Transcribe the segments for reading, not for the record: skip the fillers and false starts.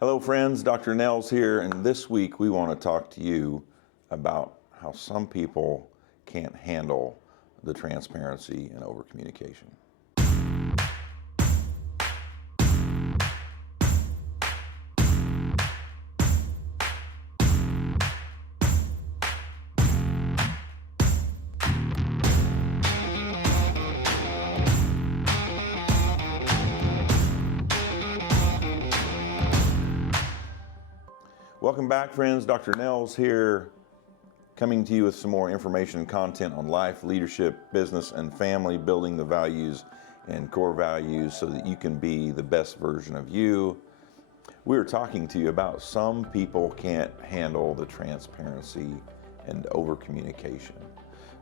Hello friends, Dr. Nels here, and this week we want to talk to you about how some people can't handle the transparency and over-communication. Welcome back, friends. Dr. Nels here, coming to you with some more information and content on life, leadership, business, and family, building the values and core values so that you can be the best version of you. We were talking to you about some people can't handle the transparency and over-communication.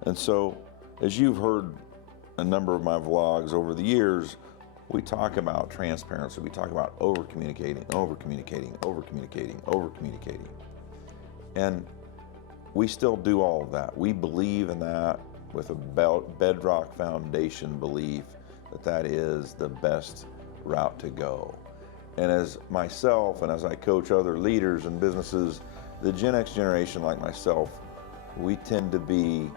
And so, as you've heard a number of my vlogs over the years, we talk about transparency, we talk about over-communicating, over-communicating, over-communicating, over-communicating. And we still do all of that. We believe in that with a bedrock foundation belief that that is the best route to go. And as myself and as I coach other leaders and businesses, the Gen X generation like myself, we tend to be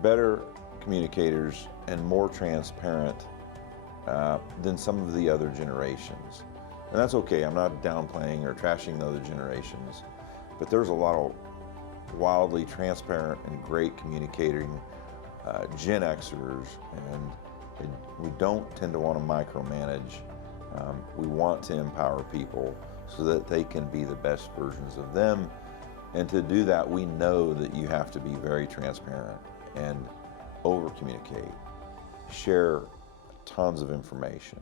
better communicators and more transparent than some of the other generations. And that's okay. I'm not downplaying or trashing the other generations, but there's a lot of wildly transparent and great communicating Gen Xers, and we don't tend to want to micromanage. We want to empower people so that they can be the best versions of them. And to do that, we know that you have to be very transparent and over-communicate, share tons of information.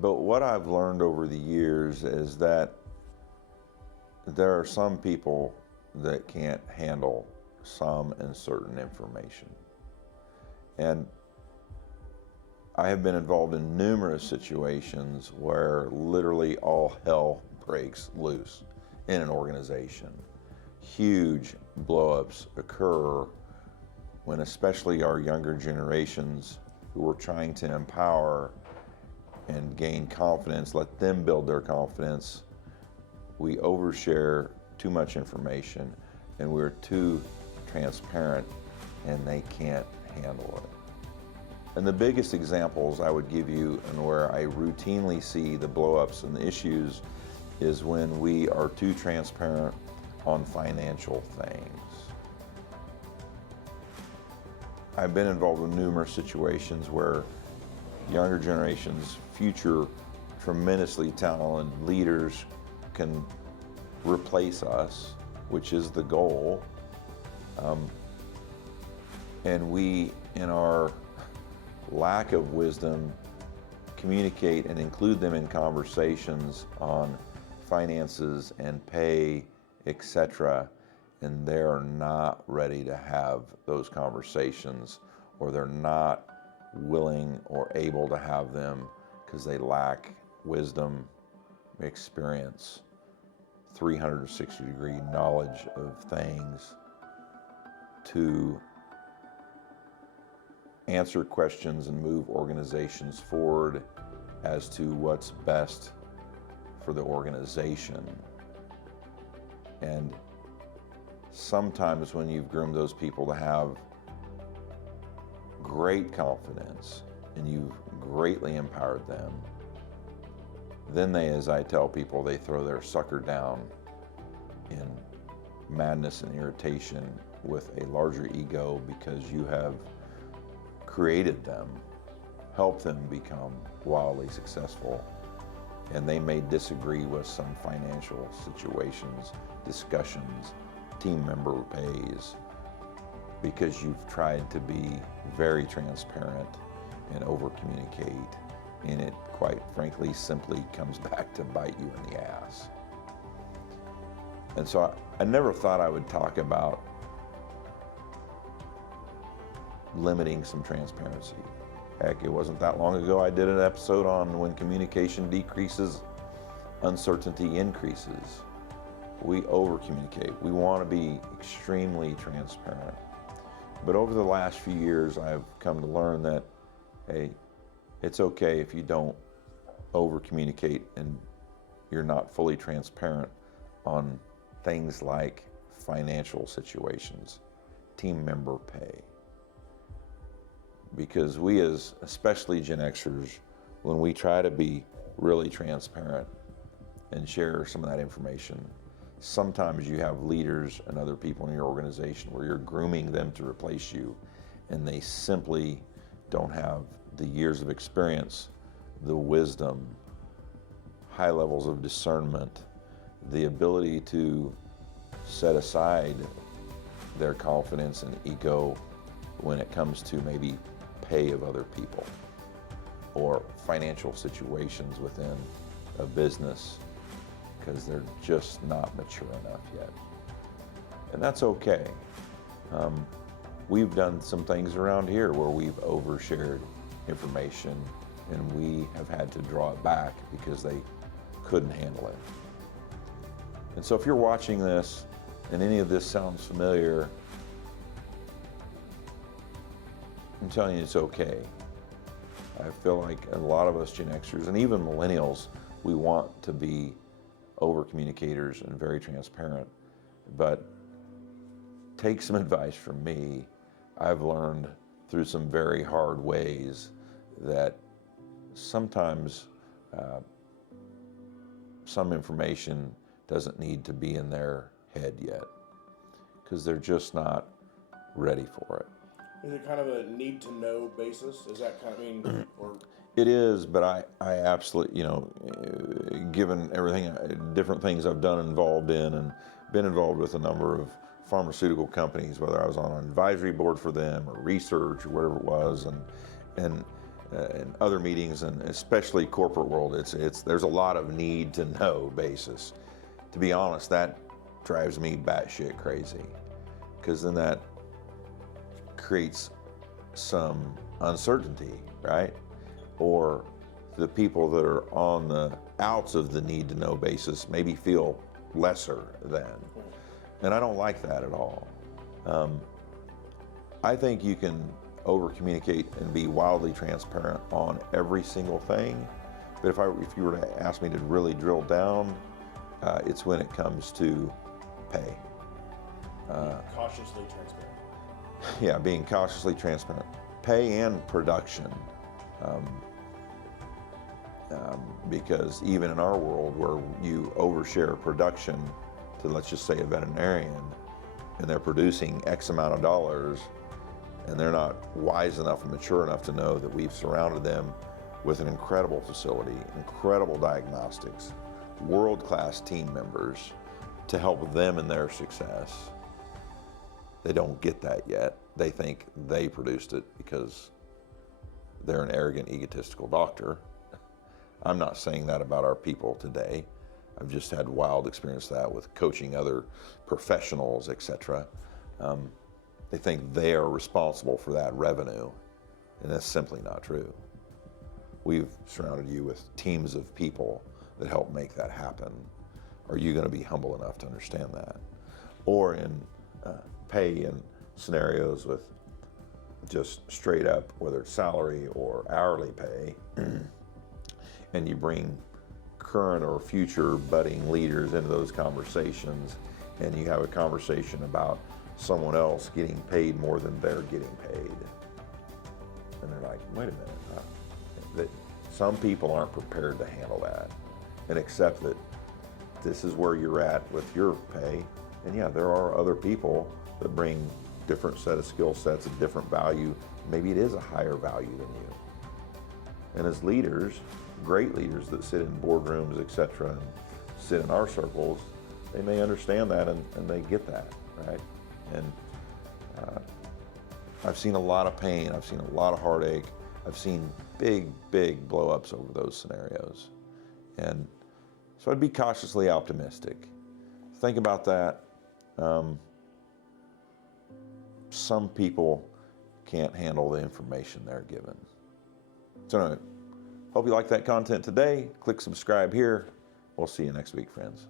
But what I've learned over the years is that there are some people that can't handle some and certain information. And I have been involved in numerous situations where literally all hell breaks loose in an organization. Huge blow-ups occur when especially our younger generations who we're trying to empower and gain confidence, let them build their confidence, we overshare too much information and we're too transparent and they can't handle it. And the biggest examples I would give you and where I routinely see the blow-ups and the issues is when we are too transparent on financial things. I've been involved in numerous situations where younger generations, future tremendously talented leaders can replace us, which is the goal. And we, in our lack of wisdom, communicate and include them in conversations on finances and pay, etc. And they're not ready to have those conversations, or they're not willing or able to have them because they lack wisdom, experience, 360-degree knowledge of things to answer questions and move organizations forward as to what's best for the organization. And sometimes when you've groomed those people to have great confidence and you've greatly empowered them, then they, as I tell people, they throw their sucker down in madness and irritation with a larger ego because you have created them, helped them become wildly successful. And they may disagree with some financial situations, discussions, team member pays, because you've tried to be very transparent and over-communicate, and it quite frankly simply comes back to bite you in the ass. And so I never thought I would talk about limiting some transparency. Heck, it wasn't that long ago I did an episode on when communication decreases, uncertainty increases. We over-communicate. We want to be extremely transparent. But over the last few years, I've come to learn that, hey, it's okay if you don't over communicate and you're not fully transparent on things like financial situations, team member pay. Because we, as especially Gen Xers, when we try to be really transparent and share some of that information, sometimes you have leaders and other people in your organization where you're grooming them to replace you, and they simply don't have the years of experience, the wisdom, high levels of discernment, the ability to set aside their confidence and ego when it comes to maybe pay of other people or financial situations within a business, because they're just not mature enough yet. And that's okay. We've done some things around here where we've overshared information and we have had to draw it back because they couldn't handle it. And so if you're watching this and any of this sounds familiar, I'm telling you it's okay. I feel like a lot of us Gen Xers and even millennials, we want to be over communicators and very transparent, but take some advice from me. I've learned through some very hard ways that sometimes some information doesn't need to be in their head yet because they're just not ready for it. Is it kind of a need to know basis? Is that kind of, I mean, or? It is, but I absolutely, you know, given everything, different things I've done involved in and been involved with a number of pharmaceutical companies, whether I was on an advisory board for them or research or whatever it was, and other meetings, and especially corporate world, there's a lot of need to know basis. To be honest, that drives me batshit crazy, because then that creates some uncertainty, right? Or the people that are on the outs of the need to know basis maybe feel lesser than. And I don't like that at all. I think you can over communicate and be wildly transparent on every single thing. But if you were to ask me to really drill down, it's when it comes to pay. Cautiously transparent. Yeah, being cautiously transparent. Pay and production. Because even in our world where you overshare production to, let's just say, a veterinarian, and they're producing X amount of dollars, and they're not wise enough and mature enough to know that we've surrounded them with an incredible facility, incredible diagnostics, world-class team members to help them in their success. They don't get that yet. They think they produced it because they're an arrogant, egotistical doctor. I'm not saying that about our people today. I've just had wild experience with that with coaching other professionals, etc. They think they are responsible for that revenue, and that's simply not true. We've surrounded you with teams of people that help make that happen. Are you going to be humble enough to understand that? Or in pay in scenarios with just straight up, whether it's salary or hourly pay, and you bring current or future budding leaders into those conversations, and you have a conversation about someone else getting paid more than they're getting paid. And they're like, wait a minute, that some people aren't prepared to handle that and accept that this is where you're at with your pay. And yeah, there are other people that bring different set of skill sets, a different value. Maybe it is a higher value than you. And as leaders, great leaders that sit in boardrooms, etc., and sit in our circles, they may understand that and they get that, right? And I've seen a lot of pain, I've seen a lot of heartache, I've seen big blow-ups over those scenarios. And so I'd be cautiously optimistic. Think about that. Some people can't handle the information they're given. So anyway, hope you like that content today. Click subscribe here. We'll see you next week, friends.